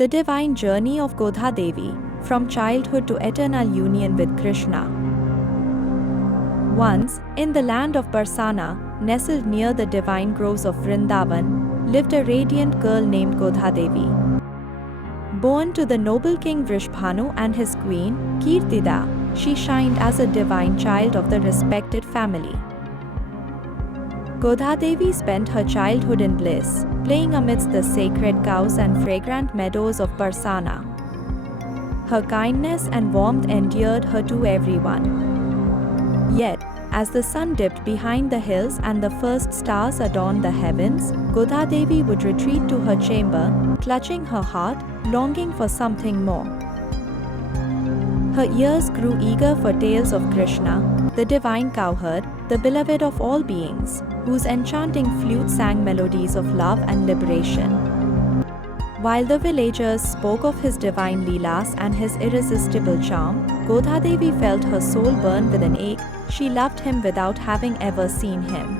The divine journey of Godhadevi, from childhood to eternal union with Krishna. Once, in the land of Barsana, nestled near the divine groves of Vrindavan, lived a radiant girl named Godhadevi. Born to the noble king Vrishbhanu and his queen, Kirtida, she shined as a divine child of the respected family. Godhadevi spent her childhood in bliss, playing amidst the sacred cows and fragrant meadows of Barsana. Her kindness and warmth endeared her to everyone. Yet, as the sun dipped behind the hills and the first stars adorned the heavens, Godhadevi would retreat to her chamber, clutching her heart, longing for something more. Her ears grew eager for tales of Krishna, the divine cowherd, the beloved of all beings, whose enchanting flute sang melodies of love and liberation. While the villagers spoke of his divine leelas and his irresistible charm, Godhadevi felt her soul burn with an ache. She loved him without having ever seen him.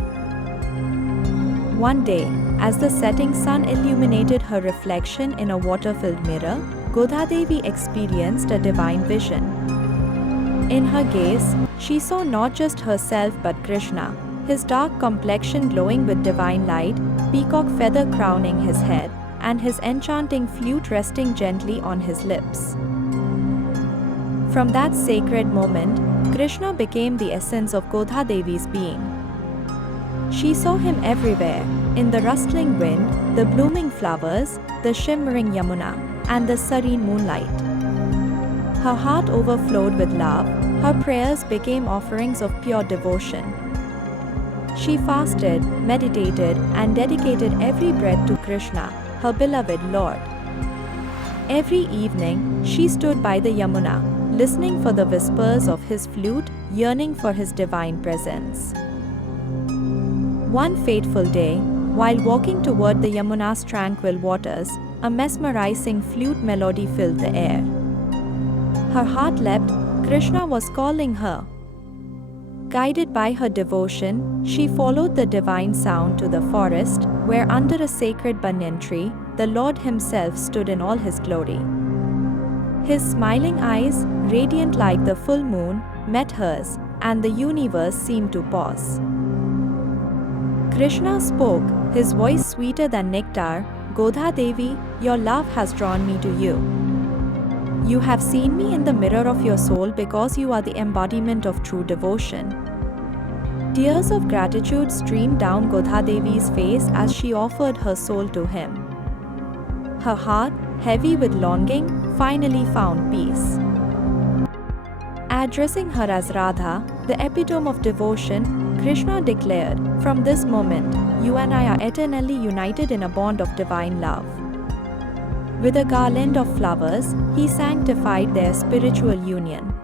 One day, as the setting sun illuminated her reflection in a water-filled mirror, Godhadevi experienced a divine vision. In her gaze, she saw not just herself but Krishna, his dark complexion glowing with divine light, peacock feather crowning his head, and his enchanting flute resting gently on his lips. From that sacred moment, Krishna became the essence of Godhadevi's being. She saw him everywhere, in the rustling wind, the blooming flowers, the shimmering Yamuna, and the serene moonlight. Her heart overflowed with love, her prayers became offerings of pure devotion. She fasted, meditated, and dedicated every breath to Krishna, her beloved Lord. Every evening, she stood by the Yamuna, listening for the whispers of his flute, yearning for his divine presence. One fateful day, while walking toward the Yamuna's tranquil waters, a mesmerizing flute melody filled the air. Her heart leapt. Krishna was calling her. Guided by her devotion, she followed the divine sound to the forest, where under a sacred banyan tree, the Lord himself stood in all his glory. His smiling eyes, radiant like the full moon, met hers, and the universe seemed to pause. Krishna spoke, his voice sweeter than nectar, "Godhadevi, your love has drawn me to you. You have seen me in the mirror of your soul because you are the embodiment of true devotion." Tears of gratitude streamed down Godhadevi's face as she offered her soul to him. Her heart, heavy with longing, finally found peace. Addressing her as Radha, the epitome of devotion, Krishna declared, "From this moment, you and I are eternally united in a bond of divine love." With a garland of flowers, he sanctified their spiritual union.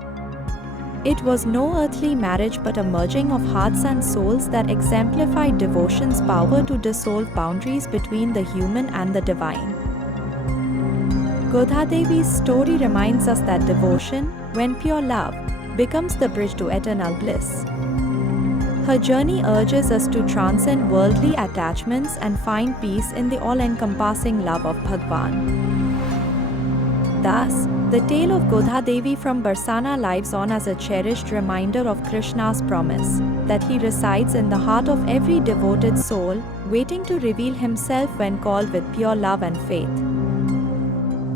It was no earthly marriage but a merging of hearts and souls that exemplified devotion's power to dissolve boundaries between the human and the divine. Godhadevi's story reminds us that devotion, when pure love, becomes the bridge to eternal bliss. Her journey urges us to transcend worldly attachments and find peace in the all-encompassing love of Bhagwan. Thus, the tale of Godhadevi from Barsana lives on as a cherished reminder of Krishna's promise, that he resides in the heart of every devoted soul, waiting to reveal himself when called with pure love and faith.